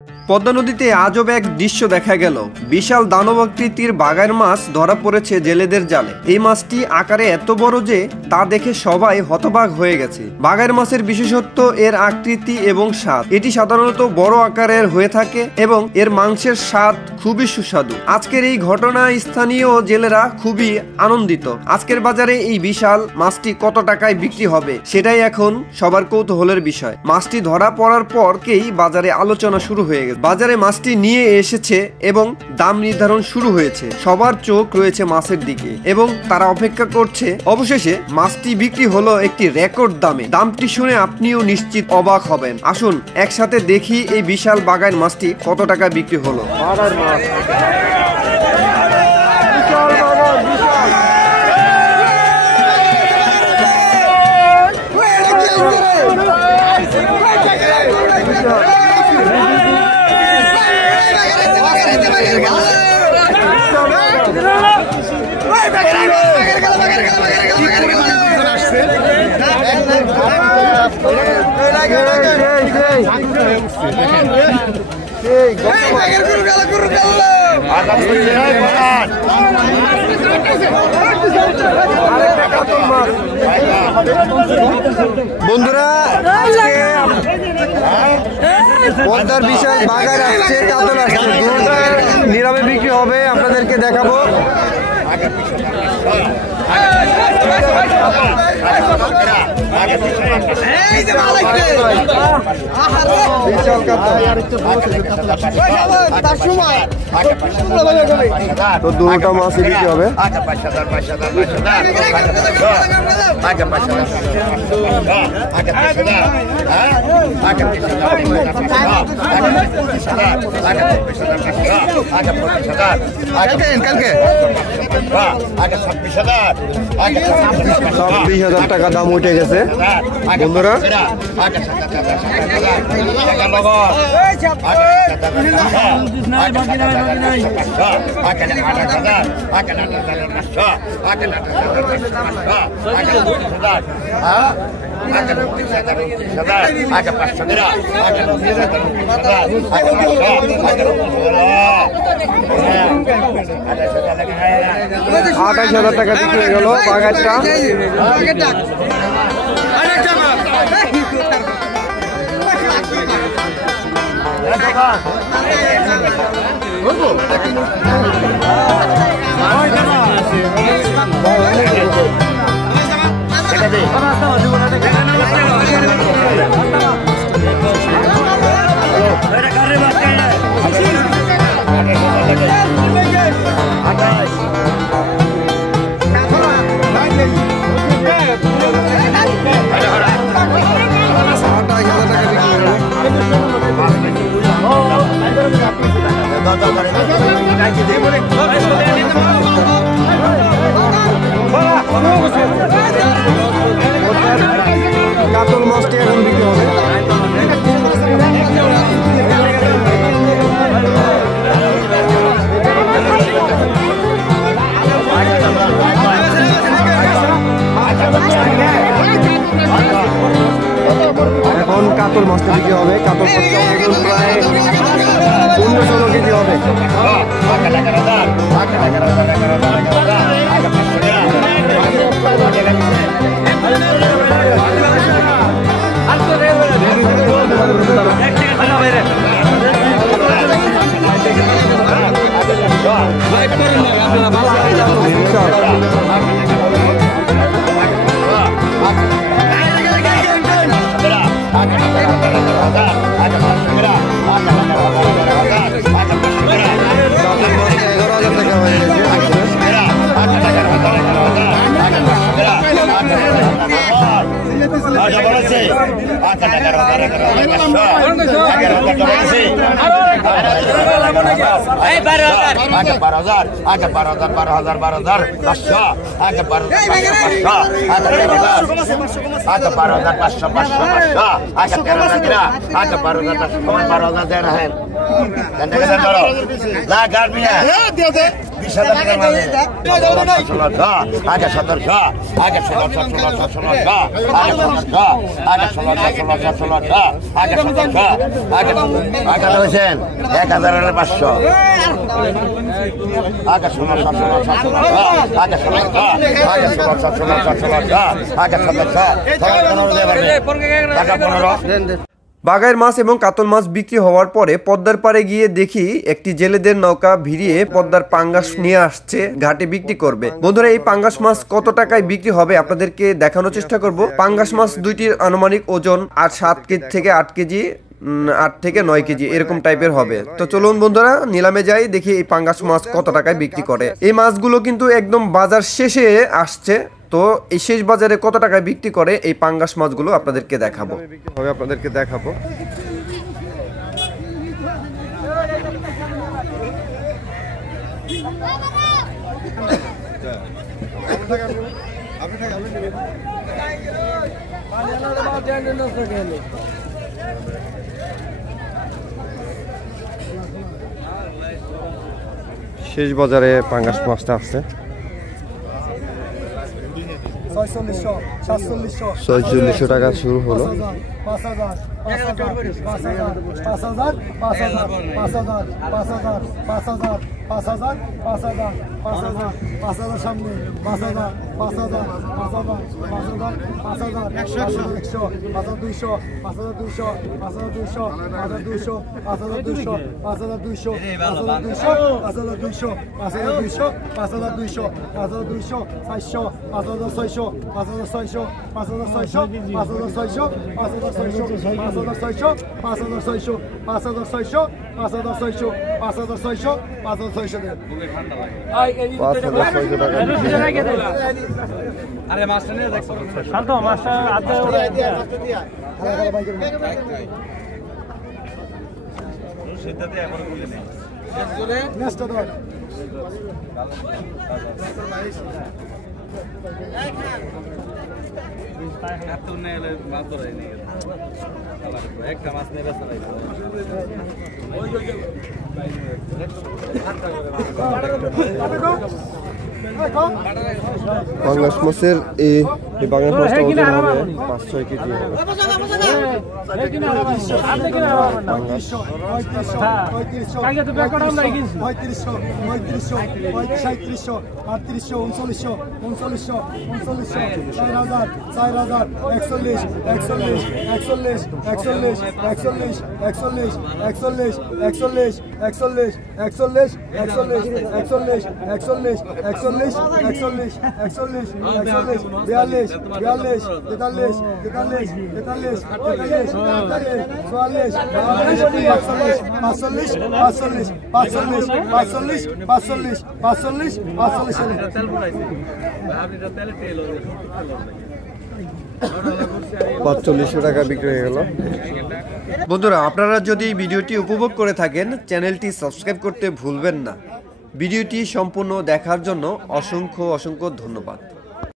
পদ্মা নদীতে আজব এক দৃশ্য দেখা গেল। বিশাল দানবাকৃতির বাগার মাছ ধরা পড়েছে জেলেদের জালে। এই মাছটি আকারে এত বড় যে তা দেখে সবাই হতবাক হয়ে গেছে। বাগার মাছের বিশেষত্ব এর আকৃতি এবং স্বাদ। এটি সাধারণত বড় আকারের হয়ে থাকে এবং এর মাংসের স্বাদ খুবই সুস্বাদু। আজকের এই ঘটনায় স্থানীয় জেলেরা খুবই আনন্দিত। আজকের বাজারে এই বিশাল মাছটি কত টাকায় বিক্রি হবে সেটাই এখন সবার কৌতূহলের বিষয়। মাছটি ধরা পড়ার পরকেই বাজারে আলোচনা শুরু হয়ে গেছে। বাজারে মাছটি নিয়ে এসেছে এবং দাম নির্ধারণ শুরু হয়েছে। সবার চোখ রয়েছে মাছের দিকে এবং তারা অপেক্ষা করছে। অবশেষে মাছটি বিক্রি হলো একটি রেকর্ড দামে। দামটি শুনে আপনিও নিশ্চিত অবাক হবেন। আসুন একসাথে দেখি এই বিশাল বাগান মাছটি কত টাকা বিক্রি হলো। বন্ধুরা, পদ্মার বিশাল বাগার আসছে, কাতল আসছে, দুটোটার নিরামে বিক্রি হবে। আপনাদেরকে দেখাবো। তো দুটো মাছই বিক্রি হবে। কালকে 26,000 টাকা দাম উঠে গেছে বন্ধুরা। $28,000 টাকা বিক্রি হয়ে গেল বাগারটা। কাতল মাছটি এখন বিক্রি হবে। এখন কাতল মাছটা বিক্রি হবে। কাতল মাছটা প্রায় 15-16 কেজি হবে। বাগাইর মাছ এবং কাতল মাছ বিক্রি হওয়ার পরে পদ্মার পাড়ে গিয়ে দেখি একটি জেলেদের নৌকা ভিড়িয়ে পদ্মার পাঙ্গাস নিয়ে আসছে ঘাটে বিক্রি করবে। বন্ধুরা, এই পাঙ্গাস মাছ কত টাকায় বিক্রি হবে আপনাদেরকে দেখানোর চেষ্টা করব। পাঙ্গাস মাছ দুইটির আনুমানিক ওজন 7 কেজি থেকে 8 কেজি, 8 থেকে 9 কেজি এরকম টাইপের হবে। তো চলুন বন্ধুরা, নিলামে যাই, দেখি এই পাঙ্গাস মাছ কত টাকায় বিক্রি করে। এই মাছগুলো কিন্তু একদম বাজার শেষে আসছে, তো এই শেষ বাজারে কত টাকায় বিক্রি করে এই পাঙ্গাস মাছগুলো আপনাদেরকে দেখাবো। শেষ বাজারে পাঙ্গাস মাছটা আসছে 4600 টাকা শুরু হলো। 5000 সামনে 5000 5000 5000 5000 5000 100 5200 5200 5200 5200 5200 5200 5200 5200 5200 5200 400 5600 5600 5600 5600 5600 5600 5600 5600 5600 5600 আরে মাছটা নিয়ে দেখো শান্ত মাছটা আদা সিদ্ধাতে এখন খুলে নেই নেক্সট ধর এত নেলে মাছ ধরে নিয়ে একটা মাছ নেবে চালাই পাঙ্গাস মাছের এই পাঙ্গাস মাছটা ওজন হবে 5-6 কেজি হবে। টাকা বিক্রি হয়ে গেল। বন্ধুরা, আপনারা যদি ভিডিওটি উপভোগ করে থাকেন চ্যানেলটি সাবস্ক্রাইব করতে ভুলবেন না। ভিডিওটি সম্পূর্ণ দেখার জন্য অসংখ্য ধন্যবাদ।